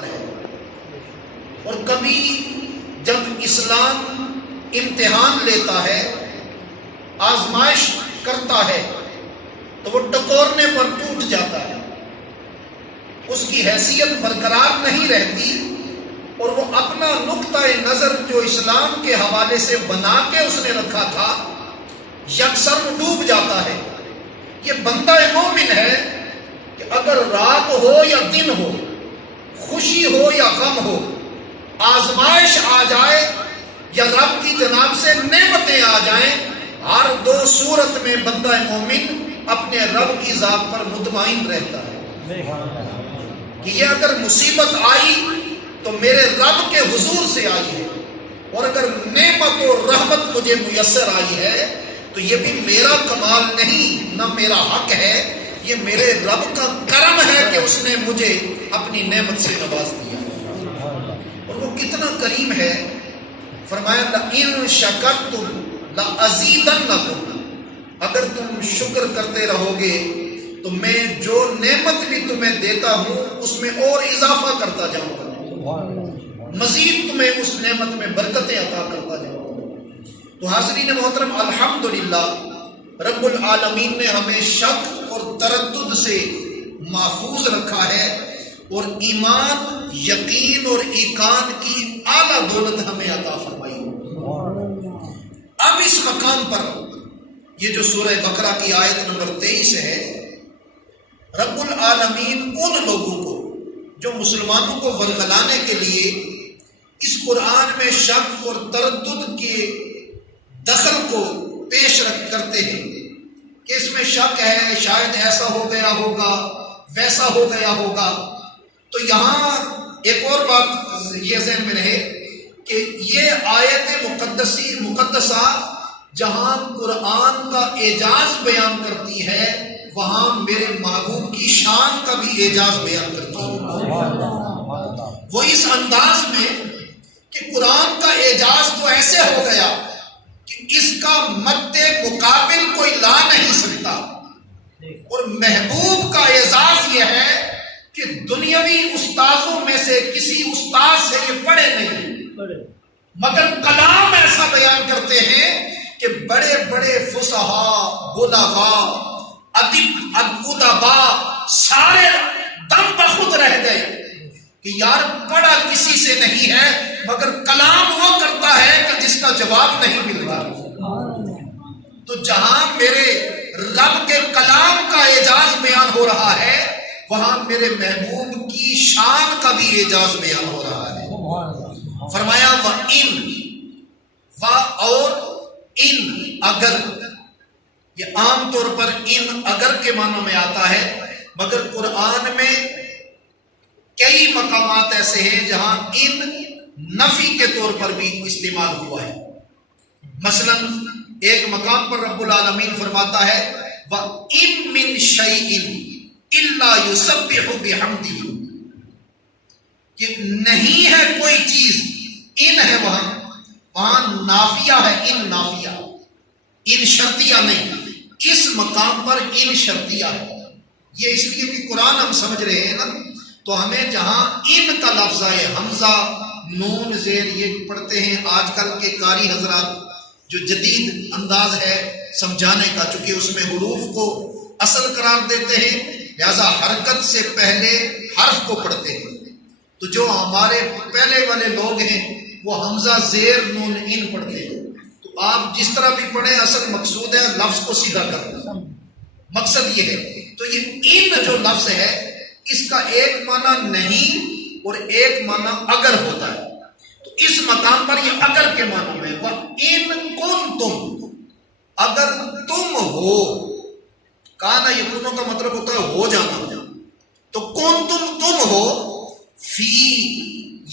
پر ہے. اور کبھی جب اسلام امتحان لیتا ہے، آزمائش کرتا ہے، تو وہ ٹکورنے پر ٹوٹ جاتا ہے، اس کی حیثیت برقرار نہیں رہتی، اور وہ اپنا نقطہ نظر جو اسلام کے حوالے سے بنا کے اس نے رکھا تھا یکسر ڈوب جاتا ہے. یہ بندہ مومن ہے کہ اگر رات ہو یا دن ہو، خوشی ہو یا غم ہو، آزمائش آ جائے یا رب کی جناب سے نعمتیں آ جائیں، ہر دو صورت میں بندہ مومن اپنے رب کی ذات پر مطمئن رہتا ہے کہ یہ اگر مصیبت آئی تو میرے رب کے حضور سے آئی ہے، اور اگر نعمت و رحمت مجھے میسر آئی ہے تو یہ بھی میرا کمال نہیں، نہ میرا حق ہے، یہ میرے رب کا کرم ہے کہ اس نے مجھے اپنی نعمت سے نواز دیا. اور وہ کتنا کریم ہے. فرمایا لَإِن شَكَرْتُمْ لَأَزِيدَنَّكُمْ، اگر تم شکر کرتے رہو گے تو میں جو نعمت بھی تمہیں دیتا ہوں اس میں اور اضافہ کرتا جاؤں گا، مزید تمہیں اس نعمت میں برکتیں عطا کرتا جاؤں گا. تو حاضرین محترم، الحمدللہ رب العالمین نے ہمیں شک اور تردد سے محفوظ رکھا ہے، اور ایمان، یقین اور ایقان کی اعلیٰ دولت ہمیں عطا فرمائی. اب اس مقام پر یہ جو سورہ بقرہ کی آیت نمبر 23 ہے، رب العالمین ان لوگوں کو جو مسلمانوں کو ورگلانے کے لیے اس قرآن میں شک اور تردد کے دخل کو پیش رکھ کرتے ہیں کہ اس میں شک ہے، شاید ایسا ہو گیا ہوگا، ویسا ہو گیا ہوگا، تو یہاں ایک اور بات یہ ذہن میں رہے کہ یہ آیت مقدسہ جہاں قرآن کا اعجاز بیان کرتی ہے، وہاں میرے محبوب کی شان کا بھی اعجاز بیان کرتی ہے. وہ اس انداز میں کہ قرآن کا اعجاز تو ایسے ہو گیا کہ اس کا مد مقابل کوئی لا نہیں سکتا، اور محبوب کا اعزاز یہ ہے کہ دنیاوی استاذوں میں سے کسی استاذ سے یہ پڑھے نہیں، مگر کلام ایسا بیان کرتے ہیں کہ بڑے بڑے فصحاء، بلغاء، ادبا سارے دم بخود رہ گئے کہ یار پڑھا کسی سے نہیں ہے، مگر کلام وہ کرتا ہے کہ جس کا جواب نہیں مل رہا. تو جہاں میرے رب کے کلام کا اعجاز بیان ہو رہا ہے، وہاں میرے محبوب کی شان کا بھی اعجاز بیان ہو رہا ہے. فرمایا وَإِن، اور ان، اگر، یہ عام طور پر ان اگر کے معنی میں آتا ہے، مگر قرآن میں کئی مقامات ایسے ہیں جہاں ان نفی کے طور پر بھی استعمال ہوا ہے. مثلا ایک مقام پر رب العالمین فرماتا ہے وَإِن مِّن شَيْءٍ إِلَّا يُسَبِّحُ بِحَمْدِهِ، کہ نہیں ہے کوئی چیز، ان ہے وہاں نافیہ ہے، ان نافیہ، ان شرطیہ نہیں. اس مقام پر ان شرطیہ ہے. یہ اس لیے کہ قرآن ہم سمجھ رہے ہیں نا، تو ہمیں جہاں ان کا لفظ ہے، حمزہ، نون، زیر، یہ پڑھتے ہیں آج کل کے قاری حضرات، جو جدید انداز ہے سمجھانے کا، چونکہ اس میں حروف کو اصل قرار دیتے ہیں، لہذا حرکت سے پہلے حرف کو پڑھتے ہیں. تو جو ہمارے پہلے والے لوگ ہیں وہ حمزہ، زیر، نون، ان پڑھتے ہیں. تو آپ جس طرح بھی پڑھیں، اصل مقصود ہے لفظ کو سیدھا کرنا، مقصد یہ ہے. تو یہ ان جو لفظ ہے اس کا ایک معنی نہیں اور ایک معنی اگر ہوتا ہے. تو اس مقام پر یہ اگر کے معنی میں وَإِن كُنتُمْ، اگر تم ہو، کانا یکونوں کا مطلب ہوتا ہے ہو جانا، تو کنتم تم ہو، فی،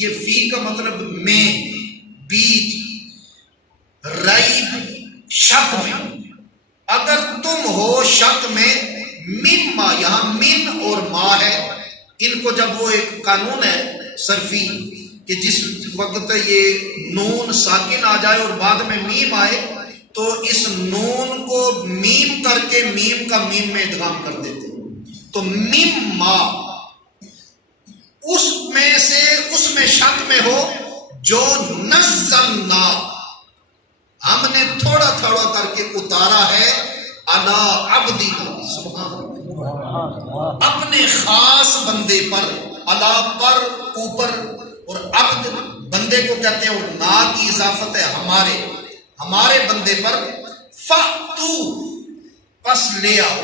یہ فی کا مطلب میں، بیچ، ریب، شک میں، اگر تم ہو شک میں، من ما، یہاں من اور ما ہے، ان کو جب وہ ایک قانون ہے صرفی کہ جس وقت یہ نون ساکن آ جائے اور بعد میں میم آئے تو اس نون کو میم کر کے میم کا میم میں ادغام کر دیتے ہیں. تو میم ما، اس میں سے میں شک میں ہو جو نزلنا ہم نے تھوڑا تھوڑا کر کے اتارا ہے علی عبدی سبحان اللہ اپنے خاص بندے پر، علی پر اوپر، اور عبد بندے کو کہتے ہیں، اور نا کی اضافت ہے ہمارے بندے پر، فَأْتُو پس لے آؤ،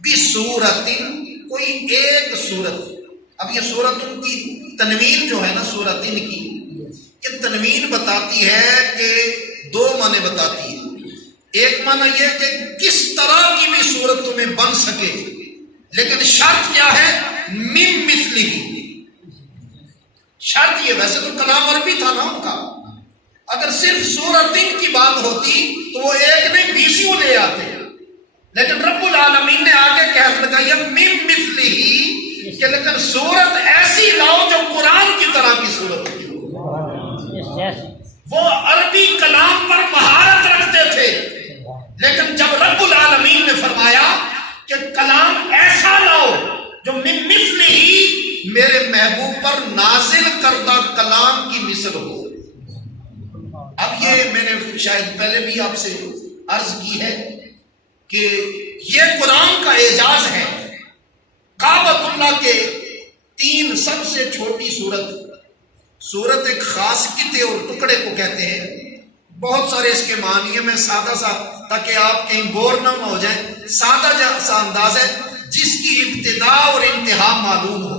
بِسُورَةٍ کوئی ایک صورت۔ اب یہ سورت کی تنوین جو ہے نا سورتن کی، یہ تنوین بتاتی ہے کہ دو معنی بتاتی ہے۔ ایک معنی یہ کہ کس طرح کی بھی صورت تمہیں بن سکے، لیکن شرط کیا ہے؟ من مثلہ، شرط یہ، ویسے تو کلام عربی تھا نا ان کا، اگر صرف سورتن کی بات ہوتی تو وہ ایک نہیں 20 لے آتے، لیکن رب العالمین نے آگے کہہ لگایا من مثلہ کہ لیکن صورت ایسی لاؤ جو قرآن کی طرح کی صورت ہوتی ہو۔ وہ عربی کلام پر مہارت رکھتے تھے، لیکن جب رب العالمین نے فرمایا کہ کلام ایسا لاؤ جو من مثلہ ہی میرے محبوب پر نازل کردہ کلام کی مثل ہو۔ اب یہ میں نے شاید پہلے بھی آپ سے عرض کی ہے کہ یہ قرآن کا اعجاز ہے۔ کعبۃ اللہ کے 3 سب سے چھوٹی سورت ایک خاص قطعے اور ٹکڑے کو کہتے ہیں۔ بہت سارے اس کے معنی ہیں، میں سادہ سا تاکہ آپ کہیں بور نہ ہو جائیں، سادہ سا انداز ہے، جس کی ابتدا اور انتہا معلوم ہو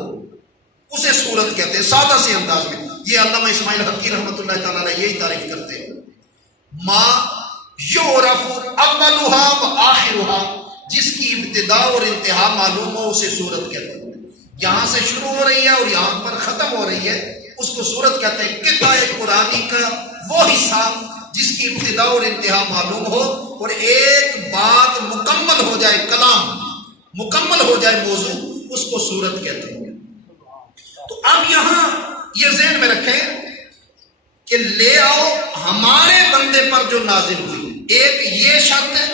اسے سورت کہتے ہیں، سادہ سے انداز میں۔ یہ علامہ اسماعیل حقی رحمۃ اللہ تعالیٰ علیہ یہی تعریف کرتے ہیں، ما یعرف اولھا و آخرھا، جس کی ابتدا اور انتہا معلوم ہو اسے سورت کہتے ہیں۔ یہاں سے شروع ہو رہی ہے اور یہاں پر ختم ہو رہی ہے، اس کو سورت کہتے ہیں۔ قطعہ قرآنی کا وہ حصہ جس کی ابتدا اور انتہا معلوم ہو اور ایک بات مکمل ہو جائے، کلام مکمل ہو جائے، موضوع، اس کو سورت کہتے ہیں۔ تو اب یہاں یہ ذہن میں رکھیں کہ لے آؤ ہمارے بندے پر جو نازل ہوئی، ایک یہ شرط ہے،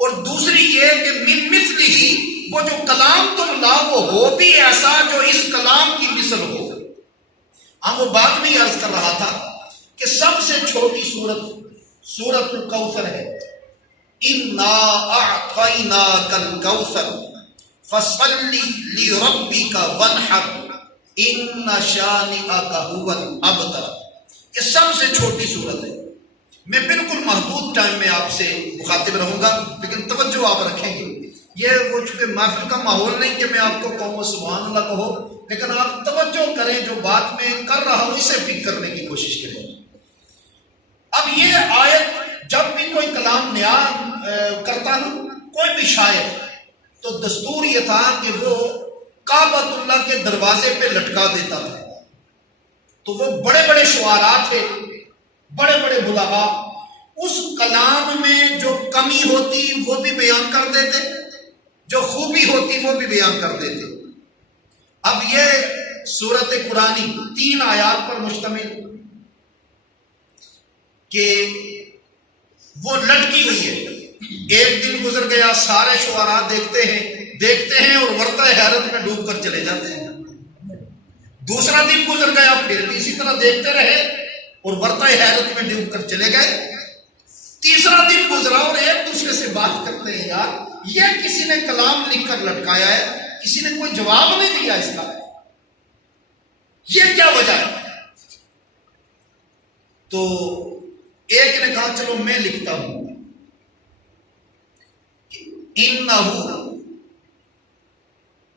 اور دوسری یہ کہ من مثلہ ہی وہ جو کلام تم لاؤ وہ ہو بھی ایسا جو اس کلام کی مثل ہو۔ ہم وہ بات میں عرض کر رہا تھا کہ سب سے چھوٹی سورت الکوثر ہے، اِنَّا أَعْطَيْنَاكَ الْكَوْثَرَ فَصَلِّ لِرَبِّكَ وَانْحَرْ إِنَّ شَانِئَكَ هُوَ الْأَبْتَرُ۔ یہ سب سے چھوٹی سورت ہے۔ میں بالکل محدود ٹائم میں آپ سے مخاطب رہوں گا، لیکن توجہ آپ رکھیں گے۔ یہ وہ چونکہ محفل کا ماحول نہیں کہ میں آپ کو کہوں سبحان اللہ کہو، لیکن آپ توجہ کریں، جو بات میں کر رہا ہوں اسے فکر کرنے کی کوشش کریں۔ اب یہ آیت جب بھی کوئی کلام نیا کرتا نا کوئی بھی شاعر، تو دستور یہ تھا کہ وہ کعبۃ اللہ کے دروازے پہ لٹکا دیتا تھا۔ تو وہ بڑے بڑے شعراء تھے، بڑے بڑے بلغاء، اس کلام میں جو کمی ہوتی وہ بھی بیان کر دیتے، جو خوبی ہوتی وہ بھی بیان کر دیتے۔ اب یہ سورت قرآنی 3 آیات پر مشتمل کہ وہ لٹکی ہوئی ہے۔ ایک دن گزر گیا، سارے شعراء دیکھتے ہیں اور ورطہ حیرت میں ڈوب کر چلے جاتے ہیں۔ دوسرا دن گزر گیا، پھر بھی اسی طرح دیکھتے رہے اور ورطہ حیرت میں ڈوب کر چلے گئے۔ تیسرا دن گزرا اور ایک دوسرے سے بات کرتے ہیں، یار یہ کسی نے کلام لکھ کر لٹکایا ہے، کسی نے کوئی جواب نہیں دیا اس کا، یہ کیا وجہ ہے؟ تو ایک نے کہا چلو میں لکھتا ہوں، اِنَّهُ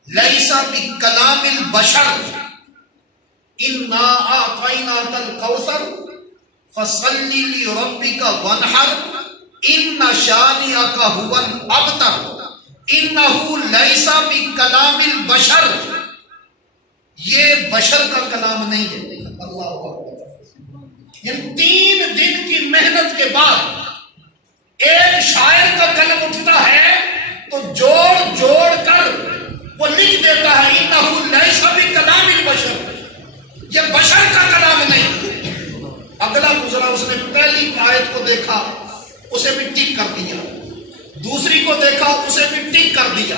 لَيْسَ بِكَلَامِ الْبَشَرِ اِنَّا أَعْطَيْنَاكَ الْكَوْثَرَ فَصَلِّ لِرَبِّكَ وَانْحَرْ إِنَّ شَانِئَكَ هُوَ الْأَبْتَرُ۔ اِنَّهُ لَيْسَ بِكَلَامِ الْبَشَرِ، یہ بشر کا کلام نہیں ہے۔ اللہ اکبر۔ یہ 3 دن کی محنت کے بعد ایک شاعر کا قلم اٹھتا ہے تو جوڑ جوڑ کر وہ لکھ دیتا ہے اِنَّهُ لَيْسَ بِكَلَامِ الْبَشَرِ، یہ بشر کا کلام نہیں۔ اگلا گزرا، اس نے پہلی آیت کو دیکھا، اسے بھی ٹک کر دیا، دوسری کو دیکھا اسے بھی ٹک کر دیا،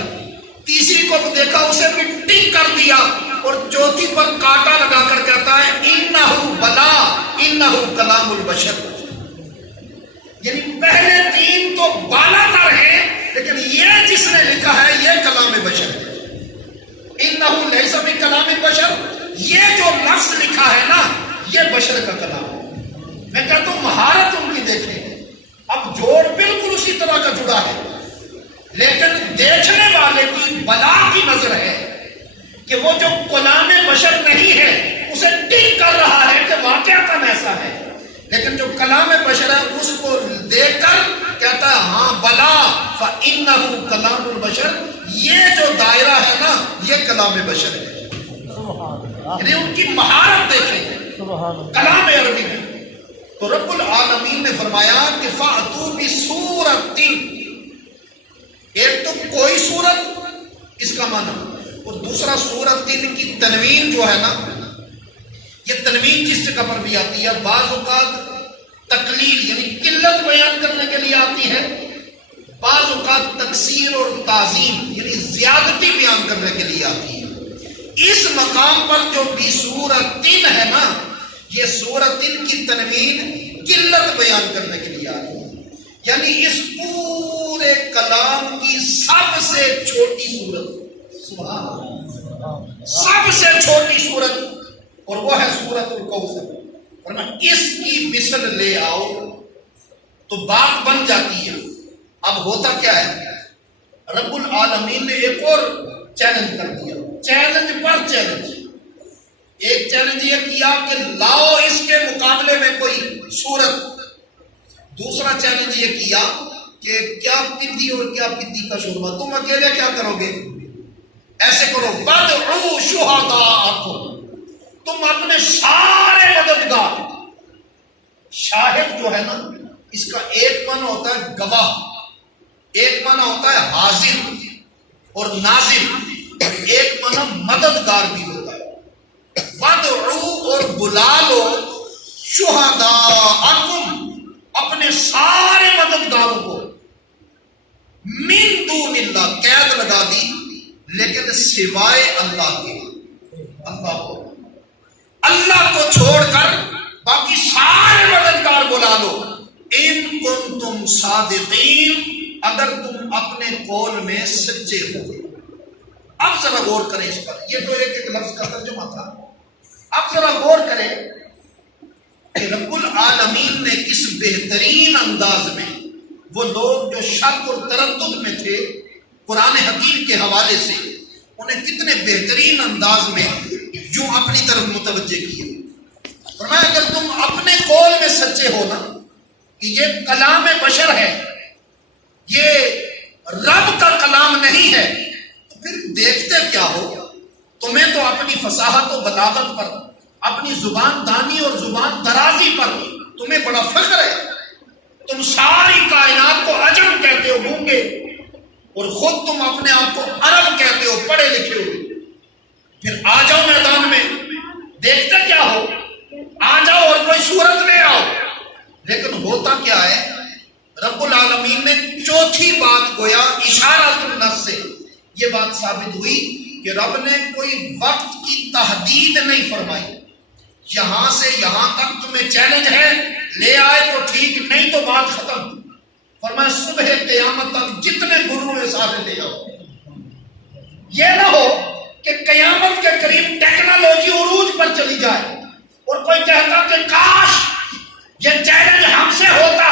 تیسری کو دیکھا اسے بھی ٹک کر دیا، اور چوتھی پر کانٹا لگا کر کہہ کلام البشر، یعنی پہلے تین تو بالا تر ہیں، لیکن یہ جس نے لکھا ہے یہ کلام بشر ہے۔ انہ لیس بکلام بشر، یہ جو لفظ لکھا ہے نا یہ بشر کا کلام ہے۔ میں کہتا ہوں مہارت ان کی دیکھیں، اب جوڑ بالکل اسی طرح کا جڑا ہے، لیکن دیکھنے والے کی بلا کی نظر ہے کہ وہ جو کلام بشر نہیں ہے اسے ٹک کر رہا ہے کہ واقعتاً ایسا ہے، لیکن جو کلام بشر ہے اس کو دیکھ کر کہتا ہے ہاں بلا فإنہ کلام البشر، یہ جو دائرہ ہے نا یہ کلام بشر ہے۔ یعنی ان کی مہارت دیکھیں کلام عربی میں۔ تو رب العالمین نے فرمایا کہ فَأْتُوا بِسُورَةٍ، ایک تو کوئی صورت اس کا معنی، اور دوسرا سورۃ کی تنوین جو ہے نا یہ تنوین جس جگہ پر بھی آتی ہے، بعض اوقات تقلیل یعنی قلت بیان کرنے کے لیے آتی ہے، بعض اوقات تکثیر اور تعظیم یعنی زیادتی بیان کرنے کے لیے آتی ہے۔ اس مقام پر جو بھی سورۃ ہے نا یہ سورۃ کی تنوین قلت بیان کرنے کے لیے آتی ہے، یعنی اس پورے کلام کی سب سے چھوٹی سورت، سبحان اللہ، سب سے چھوٹی سورت، اور وہ ہے سورۃ الکوثر۔ ورنہ اس کی مثل لے آؤ تو بات بن جاتی ہے۔ اب ہوتا کیا ہے، رب العالمین نے ایک اور چیلنج کر دیا، چیلنج پر چیلنج۔ ایک چیلنج یہ کیا کہ لاؤ اس کے مقابلے میں کوئی سورت، دوسرا چیلنج یہ کیا کہ کیا پدی اور کیا پدی کا شوربہ، تم اکیلے کیا کرو گے، ایسے کرو وَادْعُوا شُهَدَاءَكُمْ، تم اپنے سارے مددگار، شاہد جو ہے نا اس کا ایک معنی ہوتا ہے گواہ، ایک معنی ہوتا ہے حاضر اور ناظر، ایک معنی مددگار بھی ہوتا ہے۔ وَادْعُوا، اور بلا لو، شُهَدَاءَكُمْ، اپنے سارے مددگاروں کو، من دون اللہ، قید لگا دی، لیکن سوائے اللہ کے، اللہ کو چھوڑ کر باقی سارے مددگار بلا لو، ان کنتم صادقین، اگر تم اپنے قول میں سچے ہو۔ اب ذرا غور کریں اس پر، یہ تو ایک ایک لفظ کا ترجمہ تھا، اب ذرا غور کریں کہ رب العالمین نے کس بہترین انداز میں وہ لوگ جو شک اور تردد میں تھے قرآن حکیم کے حوالے سے، انہیں کتنے بہترین انداز میں یوں اپنی طرف متوجہ کیا۔ فرمایا اگر تم اپنے قول میں سچے ہو نا کہ یہ کلام بشر ہے، یہ رب کا کلام نہیں ہے، تو پھر دیکھتے کیا ہو؟ تمہیں تو اپنی فصاحت و بلاغت پر، اپنی زبان دانی اور زبان درازی پر تمہیں بڑا فخر ہے، تم ساری کائنات کو عجم کہتے ہو، گونگے، اور خود تم اپنے آپ کو عرب کہتے ہو، پڑھے لکھے ہو، پھر آ جاؤ میدان میں، دیکھتے کیا ہو، آ جاؤ اور کوئی صورت لے آؤ۔ لیکن ہوتا کیا ہے، رب العالمین نے چوتھی بات گویا اشارۃ النص سے یہ بات ثابت ہوئی کہ رب نے کوئی وقت کی تحدید نہیں فرمائی، یہاں سے یہاں تک تمہیں چیلنج ہے، لے آئے تو ٹھیک، نہیں تو بات ختم۔ فرمایا صبح قیامت تک جتنے گروہ ہیں سارے لے آؤ۔ یہ نہ ہو کہ قیامت کے قریب ٹیکنالوجی عروج پر چلی جائے اور کوئی کہتا کہ کاش یہ چیلنج ہم سے ہوتا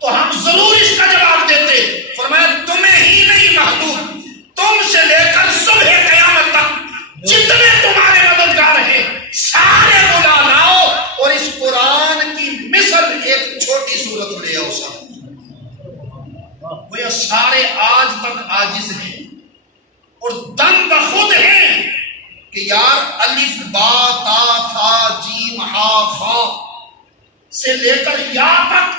تو ہم ضرور اس کا جواب دیتے۔ فرمایا تمہیں ہی نہیں محدود، تم سے لے کر صبح قیامت تک جتنے تمہارے مددگار ہیں سارے بلا لاؤ، اور اس قرآن کی مثل ایک چھوٹی صورت لے آؤ۔ وہ یہ سارے آج تک عاجز ہیں اور دم بخود ہیں کہ یار الف با تا تھا جیم ہا خا سے لے کر یا تک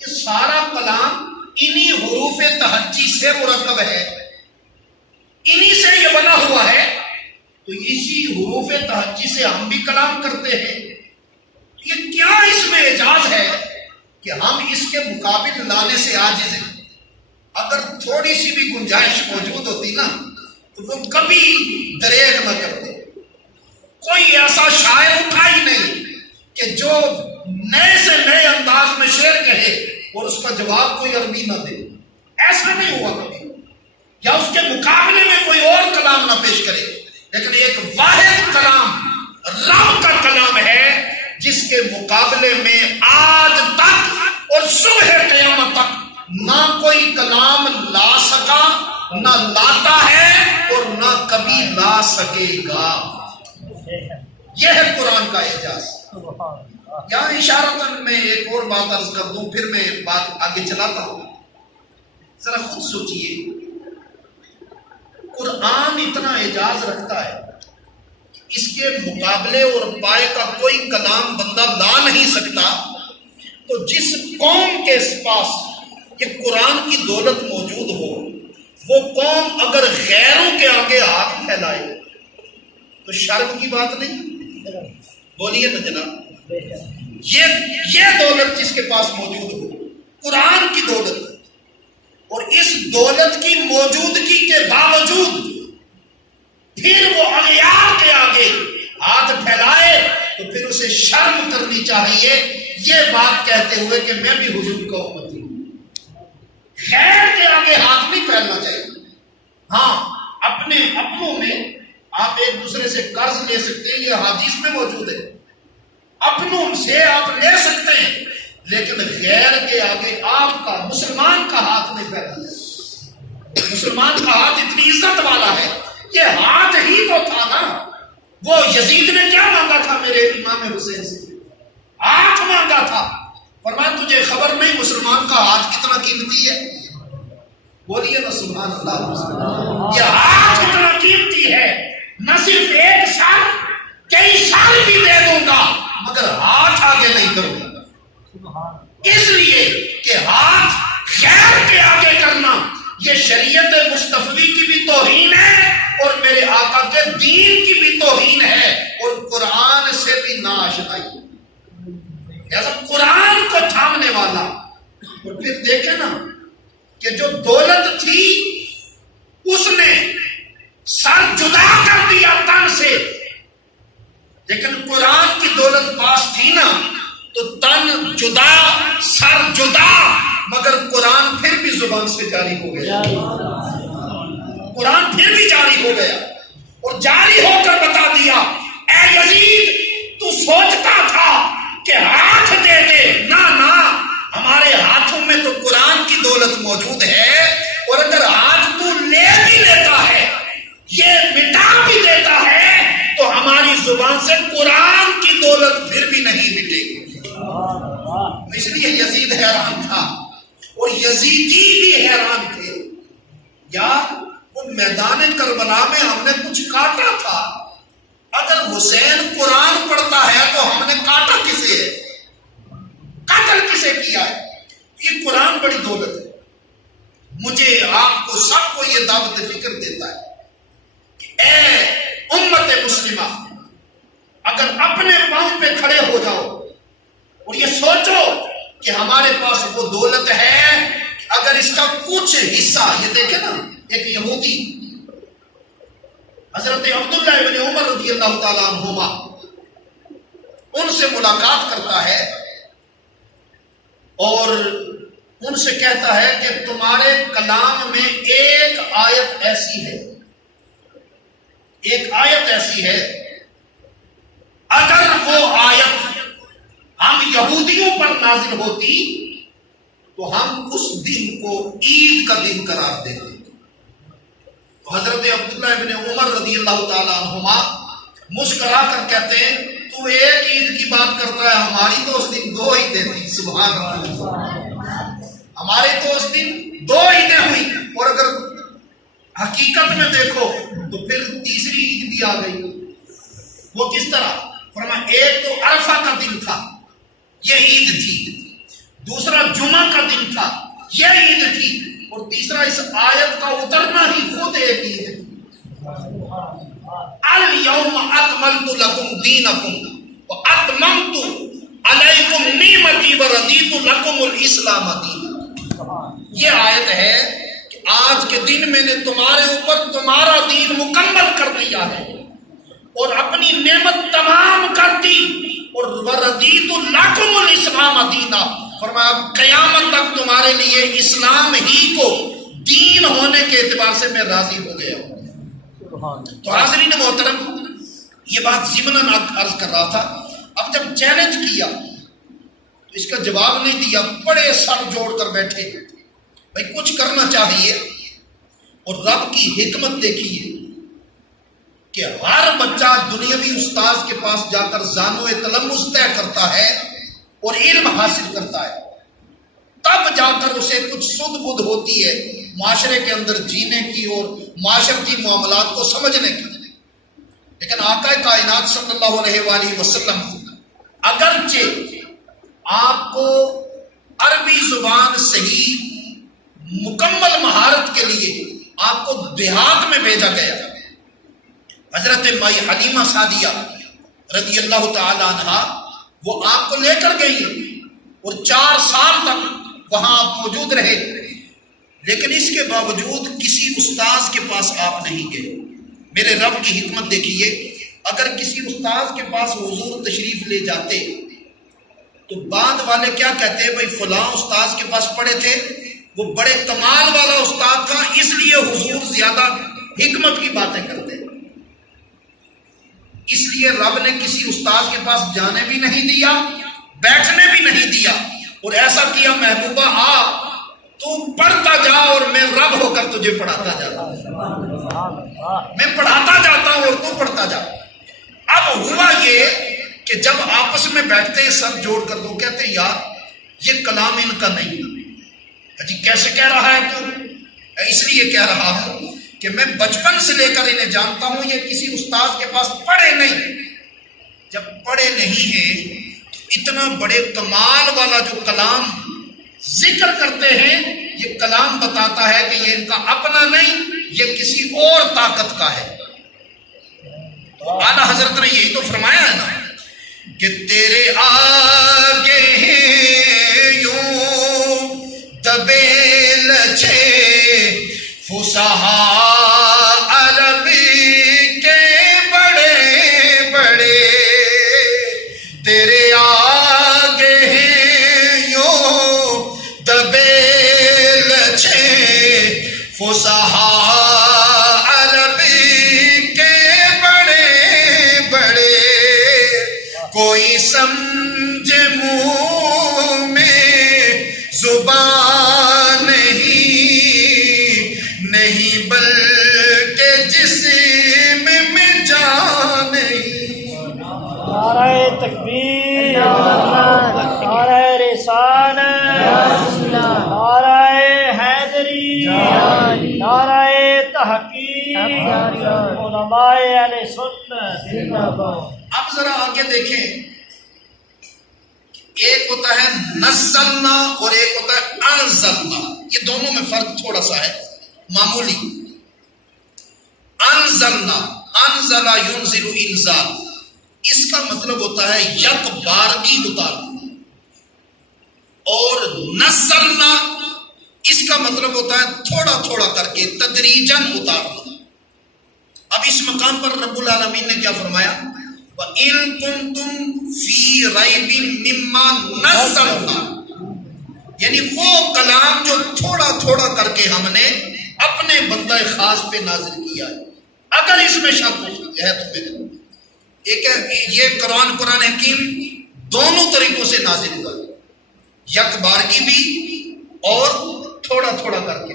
یہ سارا کلام انہی حروف تہجی سے مرکب ہے، انہی سے یہ بنا ہوا ہے، تو اسی حروف تہجی سے ہم بھی کلام کرتے ہیں۔ یہ کیا اس میں اعجاز ہے کہ ہم اس کے مقابل لانے سے عاجز ہیں؟ اگر تھوڑی سی بھی گنجائش موجود ہوتی نا تو وہ کبھی دریغ نہ کرتے۔ کوئی ایسا شاعر اٹھا ہی نہیں کہ جو نئے سے نئے انداز میں شعر کہے اور اس کا جواب کوئی عربی نہ دے، ایسا نہیں ہوا کبھی، یا اس کے مقابلے میں کوئی اور کلام نہ پیش کرے، لیکن ایک واحد کلام رب کا کلام ہے جس کے مقابلے میں آج تک اور صبح قیامت تک نہ کوئی کلام لا سکا، نہ لاتا ہے اور نہ کبھی لا سکے گا۔ یہ ہے قرآن کا اعجاز۔ یہاں اشارتاً میں ایک اور بات عرض کر دوں، پھر میں بات آگے چلاتا ہوں۔ ذرا خود سوچئے، قرآن اتنا اعجاز رکھتا ہے، اس کے مقابلے اور پائے کا کوئی کلام بندہ لا نہیں سکتا، تو جس قوم کے پاس یہ قرآن کی دولت موجود ہو، وہ قوم اگر غیروں کے آگے ہاتھ پھیلائے تو شرم کی بات نہیں؟ بولیے نا جناب، یہ دولت جس کے پاس موجود ہو، قرآن کی دولت، اور اس دولت کی موجودگی کے باوجود پھر وہ اغیار کے آگے ہاتھ پھیلائے تو پھر اسے شرم کرنی چاہیے، یہ بات کہتے ہوئے کہ میں بھی حضور کا امتی ہوں۔ خیر کے آگے ہاتھ نہیں پھیلنا چاہیے۔ ہاں، اپنے اپنوں میں آپ ایک دوسرے سے قرض لے سکتے ہیں، یہ حدیث میں موجود ہے، اپنوں سے آپ لے سکتے ہیں، لیکن غیر کے آگے آپ کا، مسلمان کا ہاتھ نہیں پھیلنا چاہیے۔ مسلمان کا ہاتھ اتنی عزت والا ہے، یہ ہاتھ ہی تو تھا نا، وہ یزید نے کیا مانگا تھا میرے امام حسین سے؟ ہاتھ مانگا تھا، فرمایا تجھے خبر نہیں مسلمان کا ہاتھ کتنا قیمتی ہے؟ بولیے نا سبحان اللہ۔ یہ ہاتھ کتنا قیمتی ہے، نہ صرف ایک سال، کئی سال بھی دے دوں گا مگر ہاتھ آگے نہیں کروں گا، اس لیے کہ ہاتھ غیر کے آگے کرنا یہ شریعت مصطفی کی بھی توہین ہے اور میرے آقا کے دین کی بھی توہین ہے اور قرآن سے بھی ناآشنائی۔ لہذا قرآن کو تھامنے والا، اور پھر دیکھیں نا کہ جو دولت تھی اس نے سر جدا کر دیا تن سے، لیکن قرآن کی دولت پاس تھی نا تو تن جدا، سر جدا، مگر قرآن پھر بھی زبان سے جاری ہو گیا، قرآن پھر بھی جاری ہو گیا، اور جاری ہو کر بتا دیا اے یزید تو سوچتا تھا کہ ہاتھ دے دے، نہ ہمارے ہاتھوں میں تو قرآن کی دولت موجود ہے، اور اگر ہاتھ تو لے بھی لیتا ہے، یہ مٹا بھی دیتا ہے، تو ہماری زبان سے قرآن کی دولت پھر بھی نہیں مٹے گی۔ اس لیے یزید حیران تھا اور یزیدی بھی حیران تھے، یار وہ میدان کربلا میں ہم نے کچھ کاٹا تھا، اگر حسین قرآن پڑھتا ہے تو ہم نے کاٹا کسے ہے، قتل کسے کیا ہے؟ یہ قرآن بڑی دولت ہے۔ مجھے آپ کو سب کو یہ دعوت فکر دیتا ہے کہ اے امت مسلمہ، اگر اپنے پاؤں پہ کھڑے ہو جاؤ اور یہ سوچو کہ ہمارے پاس وہ دولت ہے، اگر اس کا کچھ حصہ، یہ دیکھیں نا، ایک یہودی حضرت عبداللہ ابن عمر رضی اللہ تعالیٰ عنہما ان سے ملاقات کرتا ہے اور ان سے کہتا ہے کہ تمہارے کلام میں ایک آیت ایسی ہے، ایک آیت ایسی ہے، اگر وہ آیت ہم یہودیوں پر نازل ہوتی تو ہم اس دن کو عید کا دن قرار دیتے۔ تو حضرت عبداللہ ابن عمر رضی اللہ تعالیٰ عنہما مسکرا کر کہتے ہیں تو ایک عید کی بات کرتا ہے، ہماری تو اس دن دو عیدیں تھیں، سبحان اللہ، ہمارے تو اس دن دو عیدیں ہوئی، اور اگر حقیقت میں دیکھو تو پھر تیسری عید بھی آ گئی۔ وہ کس طرح؟ فرمایا ایک تو عرفہ کا دن تھا، یہ عید تھی، دوسرا جمعہ کا دن تھا، یہ عید تھی، اور تیسرا اس آیت کا اترنا ہی خود ایک عید تھی۔ اليوم اکملت لکم دینکم واتممت علیکم نعمتی ورضیت لکم الاسلام دینا۔ یہ آیت ہے کہ آج کے دن میں نے تمہارے اوپر تمہارا دین مکمل کر دیا ہے اور اپنی نعمت تمام کر دی، اور وردیت لکم الاسلام الاسلام دینا، فرمایا اب قیامت تک تمہارے لیے اسلام ہی کو دین ہونے کے اعتبار سے میں راضی ہو گیا ہوں۔ تو حاضرین محترم، یہ بات ضمناً عرض کر رہا تھا۔ اب جب چیلنج کیا تو اس کا جواب نہیں دیا، بڑے سر جوڑ کر بیٹھے، بھائی کچھ کرنا چاہیے۔ اور رب کی حکمت دیکھیے کہ ہر بچہ دنیاوی استاذ کے پاس جا کر زانو تلمس طے کرتا ہے اور علم حاصل کرتا ہے، تب جا کر اسے کچھ سدھ بدھ ہوتی ہے معاشرے کے اندر جینے کی اور معاشرتی معاملات کو سمجھنے کی۔ لیکن آقا کائنات صلی اللہ علیہ وآلہ وسلم اگرچہ آپ کو عربی زبان صحیح مکمل مہارت کے لیے آپ کو دیہات میں بھیجا گیا، حضرت مائی حلیمہ سعدیہ رضی اللہ تعالی عنہا وہ آپ کو لے کر گئی اور 4 سال تک وہاں آپ موجود رہے، لیکن اس کے باوجود کسی استاذ کے پاس آپ نہیں گئے۔ میرے رب کی حکمت دیکھیے، اگر کسی استاذ کے پاس حضور تشریف لے جاتے تو بعد والے کیا کہتے ہیں، بھائی فلاں استاذ کے پاس پڑھے تھے، وہ بڑے کمال والا استاد تھا، اس لیے حضور زیادہ حکمت کی باتیں کرتے ہیں۔ اس لیے رب نے کسی استاد کے پاس جانے بھی نہیں دیا، بیٹھنے بھی نہیں دیا، اور ایسا کیا محبوبہ آ تو پڑھتا جا اور میں رب ہو کر تجھے پڑھاتا جاتا ہوں، میں پڑھاتا جاتا ہوں اور تو پڑھتا جا۔ اب ہوا یہ کہ جب آپس میں بیٹھتے ہیں سر جوڑ کر تو کہتے ہیں یار یہ کلام ان کا نہیں۔ جی کیسے کہہ رہا ہے تو؟ اس لیے کہہ رہا ہوں کہ میں بچپن سے لے کر انہیں جانتا ہوں، یہ کسی استاد کے پاس پڑھے نہیں۔ جب پڑھے نہیں ہیں تو اتنا بڑے کمال والا جو کلام ذکر کرتے ہیں، یہ کلام بتاتا ہے کہ یہ ان کا اپنا نہیں، یہ کسی اور طاقت کا ہے۔ تو اعلیٰ حضرت نے یہی تو فرمایا ہے نا کہ تیرے آگے یوں دبے لچھے فصحا عربی کے بڑے بڑے، تیرے آگے یوں دبے لچھے فصحا عربی کے بڑے بڑے، کوئی سمجھ منہ میں زبان نہیں بلکہ جسم میں جان نہیں۔ نعرہ تکبیر، نعرہ رسالت، نعرہ حیدری، نعرہ تحقیق، علماء اہل سنت۔ اب ذرا آگے دیکھیں، ایک ہوتا ہے نزلنا اور ایک ہوتا ہے انزلنا، یہ دونوں میں فرق تھوڑا سا ہے معمولی۔ انزلنا، انزل ینزل انزال، اس کا مطلب ہوتا ہے یک بارگی اتارنا، اور نزلنا اس کا مطلب ہوتا ہے تھوڑا تھوڑا کر کے تدریجاً اتارنا۔ اب اس مقام پر رب العالمین نے کیا فرمایا؟ وَإِن كُنتُمْ فِي رَيْبٍ مِّمَّا نَزَّلْنَا، یعنی وہ کلام جو تھوڑا تھوڑا کر کے ہم نے اپنے بندہ خاص پہ نازل کیا ہے، اگر اس میں شک ہے تو میرے ایک ہے یہ قرآن حکیم دونوں طریقوں سے نازل ہوا، یک بارگی بھی اور تھوڑا تھوڑا کر کے۔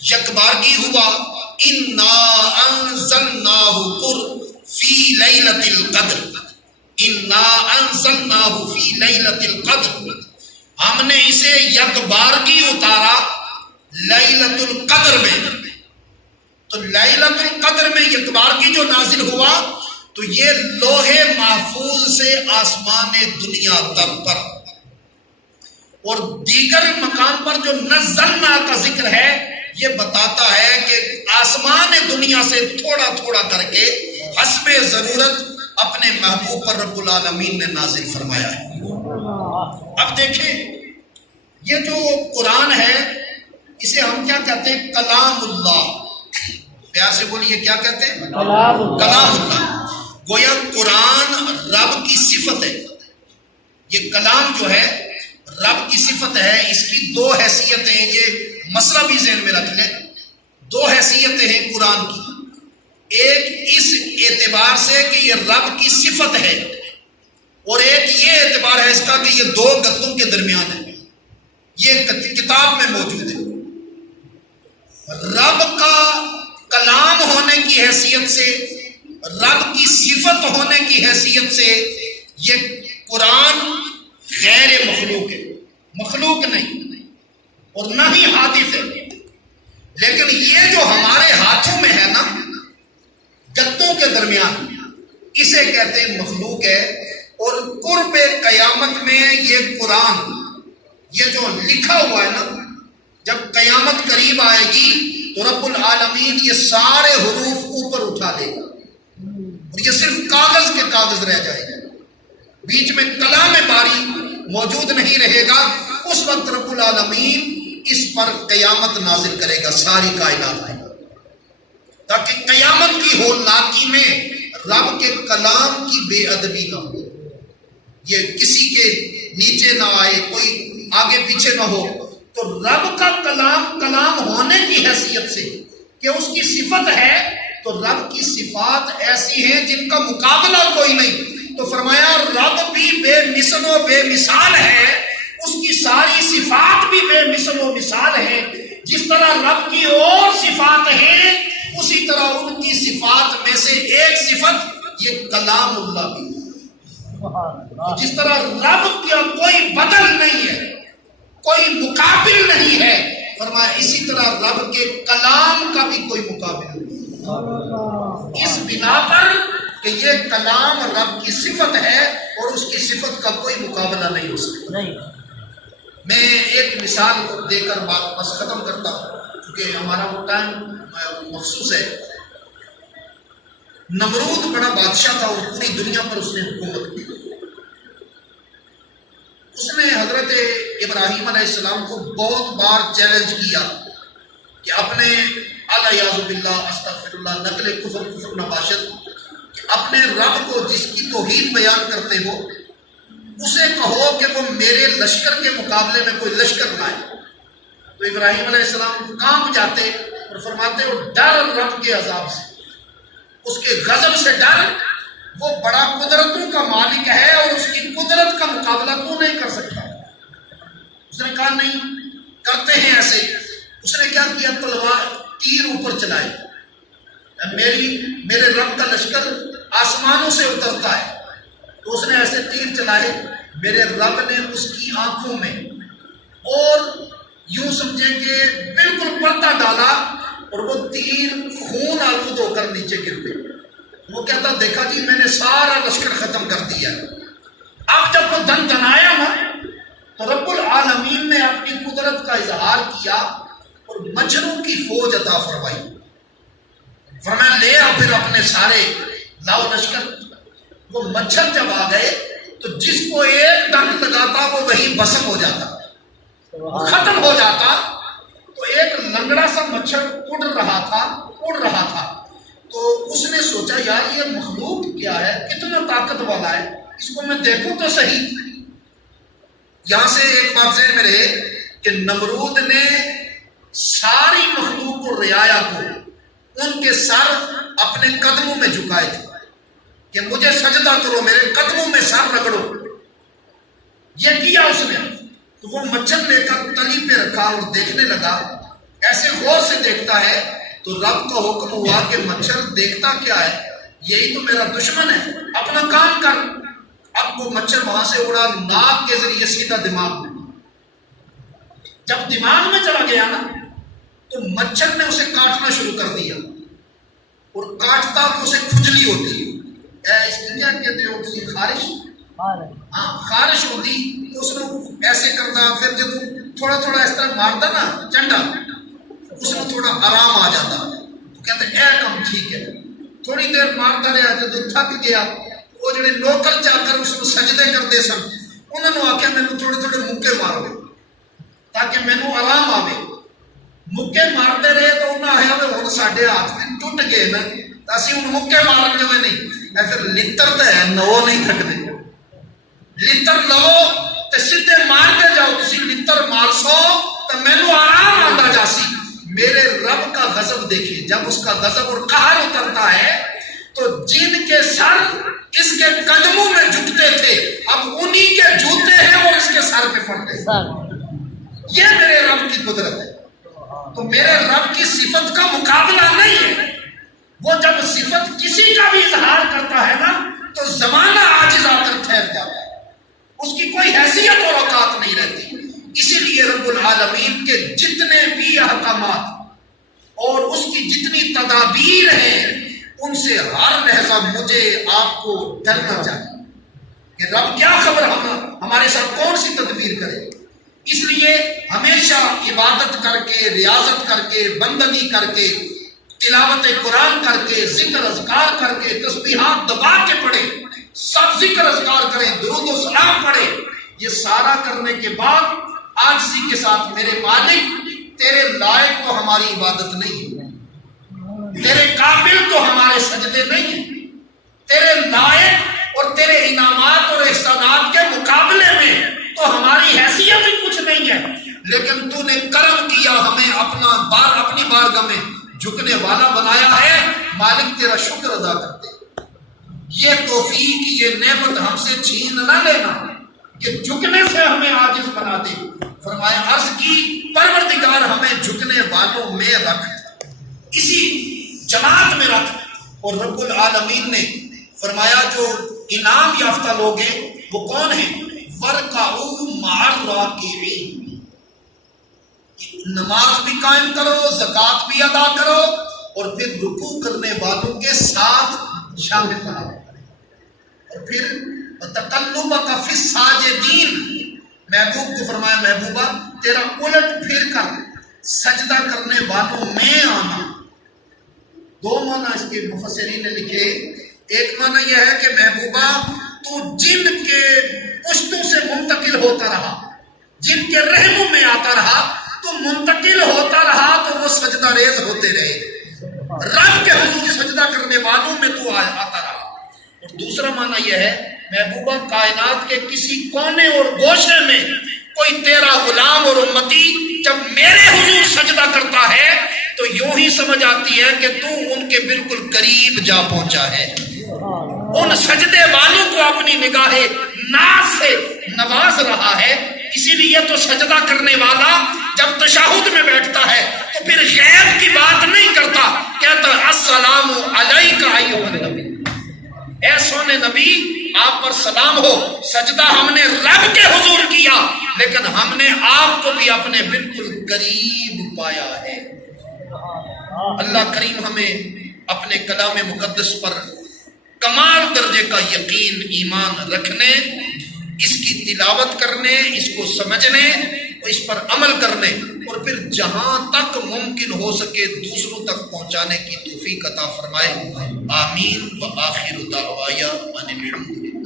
یک بارگی ہوا اِنَّا أَنزَلْنَاهُ فی لیلۃ القدر، انا انزلناہ فی لیلۃ القدر، ہم نے اسے یک بارگی اتارا لیلۃ القدر میں۔ تو لیلۃ القدر میں یک بارگی جو نازل ہوا تو یہ لوح محفوظ سے آسمان دنیا تک پر، اور دیگر مقام پر جو نزلنا کا ذکر ہے یہ بتاتا ہے کہ آسمان دنیا سے تھوڑا تھوڑا کر کے حسب ضرورت اپنے محبوب پر رب العالمین نے نازل فرمایا ہے۔ اب دیکھیں یہ جو قرآن ہے اسے ہم کیا کہتے ہیں؟ کلام اللہ۔ پیار سے بولیے کیا کہتے ہیں؟ کلام اللہ۔ گویا قرآن رب کی صفت ہے، یہ کلام جو ہے رب کی صفت ہے، اس کی دو حیثیتیں ہیں، یہ مسئلہ بھی ذہن میں رکھ لیں، دو حیثیتیں ہیں قرآن کی، ایک اس اعتبار سے کہ یہ رب کی صفت ہے، اور ایک یہ اعتبار ہے اس کا کہ یہ دو گتوں کے درمیان ہے، یہ کتاب میں موجود ہے۔ رب کا کلام ہونے کی حیثیت سے، رب کی صفت ہونے کی حیثیت سے یہ قرآن غیر مخلوق ہے، مخلوق نہیں اور نہ ہی حادث ہے، لیکن یہ جو ہمارے ہاتھوں میں ہے نا گتوں کے درمیان، اسے کہتے ہیں مخلوق ہے۔ اور قرب قیامت میں یہ قرآن، یہ جو لکھا ہوا ہے نا، جب قیامت قریب آئے گی تو رب العالمین یہ سارے حروف اوپر اٹھا دے گا اور یہ صرف کاغذ کے کاغذ رہ جائے گا، بیچ میں کلام باری موجود نہیں رہے گا۔ اس وقت رب العالمین اس پر قیامت نازل کرے گا ساری کائنات میں، تاکہ قیامت کی ہولناکی میں رب کے کلام کی بے ادبی نہ ہو، یہ کسی کے نیچے نہ آئے، کوئی آگے پیچھے نہ ہو۔ تو رب کا کلام کلام ہونے کی حیثیت سے کہ اس کی صفت ہے، تو رب کی صفات ایسی ہیں جن کا مقابلہ کوئی نہیں، تو فرمایا رب بھی بے مثل و بے مثال ہے، اس کی ساری صفات بھی بے مثل و مثال ہیں۔ جس طرح رب کی اور صفات ہیں، اسی طرح ان کی صفات میں سے ایک صفت یہ کلام اللہ بھی ہے۔ جس طرح رب کا کوئی بدل نہیں ہے، کوئی مقابل نہیں ہے، فرمایا اسی طرح رب کے کلام کا بھی کوئی مقابل نہیں، اس بنا پر کہ یہ کلام رب کی صفت ہے اور اس کی صفت کا کوئی مقابلہ نہیں ہو سکتا۔ میں ایک مثال دے کر بات بس ختم کرتا ہوں کیونکہ ہمارا وہ ٹائم مخصوص ہے۔ نمرود بڑا بادشاہ تھا اور پوری دنیا پر اس نے حکومت کی۔ اس نے حضرت ابراہیم علیہ السلام کو بہت بار چیلنج کیا کہ اپنے الیاذ باللہ استغفر اللہ نقل کفر نباشت، کہ اپنے رب کو جس کی توحید بیان کرتے ہو اسے کہو کہ وہ میرے لشکر کے مقابلے میں کوئی لشکر لائے۔ تو ابراہیم علیہ السلام کانپ جاتے اور فرماتے ہو ڈر رب کے عذاب سے، اس کے غضب سے ڈر، وہ بڑا قدرتوں کا مالک ہے اور اس کی قدرت کا مقابلہ تو نہیں کر سکتا۔ اس نے کہا نہیں کرتے ہیں ایسے۔ اس نے کیا کیا؟ تلوار تیر اوپر چلائے، میرے رب کا لشکر آسمانوں سے اترتا ہے، تو اس نے ایسے تیر چلائے، میرے رب نے اس کی آنکھوں میں اور یوں سمجھے کہ بالکل پردہ ڈالا اور وہ تیر خون آلود ہو کر نیچے گر گئے۔ وہ کہتا دیکھا جی میں نے سارا لشکر ختم کر دیا۔ اب جب وہ دن دنایا نا تو رب العالمین نے اپنی قدرت کا اظہار کیا اور مچھروں کی فوج عطا فرمائی، فرمایا لے آ پھر اپنے سارے لاؤ لشکر۔ وہ مچھر جب آ گئے تو جس کو ایک ڈنک لگاتا وہ وہی بسم ہو جاتا، ختم ہو جاتا۔ تو ایک لنگڑا سا مچھر اڑ رہا تھا تو اس نے سوچا یار یہ مخلوق کیا ہے، کتنا طاقت والا ہے، اس کو میں دیکھوں تو صحیح۔ یہاں سے ایک بات ذہن میں رہے کہ نمرود نے ساری مخلوق کو رعایا کو ان کے سر اپنے قدموں میں جھکائے تھے کہ مجھے سجدہ کرو، میرے قدموں میں سر رگڑو، یہ کیا اس نے۔ تو وہ مچھر لے کر تلی پہ رکھا اور دیکھنے لگا، ایسے غور سے دیکھتا ہے تو رب کا حکم ہوا کہ مچھر دیکھتا کیا ہے، یہی تو میرا دشمن ہے، اپنا کام کر۔ اب وہ مچھر وہاں سے اڑا ناک کے ذریعے سیدھا دماغ میں، جب دماغ میں چلا گیا نا تو مچھر نے اسے کاٹنا شروع کر دیا اور کاٹتا تو اسے کھجلی ہوتی ہے، اس کو کیا کہتے ہیں، خارش، ہاں خارش ہوتی، تو اس نے ایسے کرتا، پھر جب تھوڑا تھوڑا اس طرح مارتا نا چنڈا، اس میں تھوڑا آرام آ جاتا، تو کہتے ہیں اے کم ٹھیک ہے۔ تھوڑی دیر مارتا رہا، جب تھک گیا وہ جڑے نوکر چا کر اس کو سجدے کرتے سن انہوں نے آخیا مینوں تھوڑے تھوڑے مکے مارو تاکہ مینوں آرام آوے۔ مکے مارتے رہے تو انہیں آیا ہوں ساڈے ہاتھ میں ٹوٹ گئے نا، تو اسی ہوں مکے مارن جو نہیں، پھر لتر تو ہے نو نہیں تھکتے، لتر لو تے سیدھے مارتے جاؤ، تسی لتر مار سو تو مینو آرام آندا جاسی۔ میرے رب کا غضب دیکھیے، جب اس کا غضب اور قہر اترتا ہے تو جن کے سر اس کے قدموں میں جھکتے تھے اب انہی کے جوتے ہیں اور اس کے سر پہ پڑتے ہیں۔ یہ میرے رب کی قدرت ہے۔ تو میرے رب کی صفت کا مقابلہ نہیں ہے۔ وہ جب صفت کسی کا بھی اظہار کرتا ہے نا تو زمانہ عاجز آ کر ٹھہر جاتا ہے، اس کی کوئی حیثیت اور اوقات نہیں رہتی۔ اسی لیے رب العالمین کے جتنے بھی احکامات اور اس کی جتنی تدابیر ہیں ان سے ہر لحظہ مجھے آپ کو ڈرنا چاہیے کہ رب کیا خبر ہمارے ساتھ کون سی تدبیر کرے۔ اس لیے ہمیشہ عبادت کر کے، ریاضت کر کے، بندگی کر کے، تلاوت قرآن کر کے، ذکر اذکار کر کے، تسبیحات دبا کے پڑھیں، سب ذکر اذکار کریں، درود و سلام پڑھیں۔ یہ سارا کرنے کے بعد عاجزی کے ساتھ میرے مالک تیرے لائق تو ہماری عبادت نہیں ہے، تیرے قابل تو ہمارے سجدے نہیں ہیں، تیرے لائق اور تیرے انعامات اور احسانات کے مقابلے میں تو ہماری حیثیت ہی کچھ نہیں ہے، لیکن تو نے کرم کیا، ہمیں اپنی بارگاہ میں جھکنے والا بنایا ہے۔ مالک تیرا شکر ادا کرتے، یہ توفیق، یہ نعمت ہم سے چھین نہ لینا کہ جھکنے سے ہمیں عاجز بنا دے۔ فرمایا عرض کی پروردگار ہمیں جھکنے والوں میں رکھ، اسی جماعت میں رکھ۔ اور رب العالمین نے فرمایا جو انعام یافتہ لوگ ہیں وہ کون ہیں؟ وَارْكَعُوا مَعَ الرَّاكِعِينَ، نماز بھی قائم کرو، زکوٰۃ بھی ادا کرو اور پھر رکوع کرنے والوں کے ساتھ شامل بناؤ، اور پھر وَتَقَلُّبَكَ فِي السَّاجِدِينَ، محبوب کو فرمایا محبوبہ تیرا الٹ پھر کر سجدہ کرنے والوں میں آنا۔ دو معنی اس کے مفسرین نے لکھے، ایک معنی یہ ہے کہ محبوبہ تو جن کے پشتوں سے منتقل ہوتا رہا، جن کے رحموں میں آتا رہا، تو منتقل ہوتا رہا تو وہ سجدہ ریز ہوتے رہے، رب کے حضور سجدہ کرنے والوں میں تو آتا رہا۔ اور دوسرا معنی یہ ہے محبوبہ کائنات کے کسی کونے اور گوشے میں کوئی تیرا غلام اور امتی جب میرے حضور سجدہ کرتا ہے تو یوں ہی سمجھ آتی ہے کہ تو ان کے بالکل قریب جا پہنچا ہے، ان سجدے والوں کو اپنی نگاہ ناز سے نواز رہا ہے۔ اسی لیے تو سجدہ کرنے والا جب تشہد میں بیٹھتا ہے تو پھر غیب کی بات نہیں کرتا، کہتا السلام علیک ایھا النبی، اے سونے نبی آپ پر سلام ہو۔ سجدہ ہم نے رب کے حضور کیا لیکن ہم نے آپ کو بھی اپنے بالکل قریب پایا ہے۔ اللہ کریم ہمیں اپنے کلام مقدس پر کمال درجے کا یقین، ایمان رکھنے، اس کی تلاوت کرنے، اس کو سمجھنے، اس پر عمل کرنے اور پھر جہاں تک ممکن ہو سکے دوسروں تک پہنچانے کی توفیق عطا فرمائے۔ آمین۔ وآخر دعوایا ان الحمد للہ۔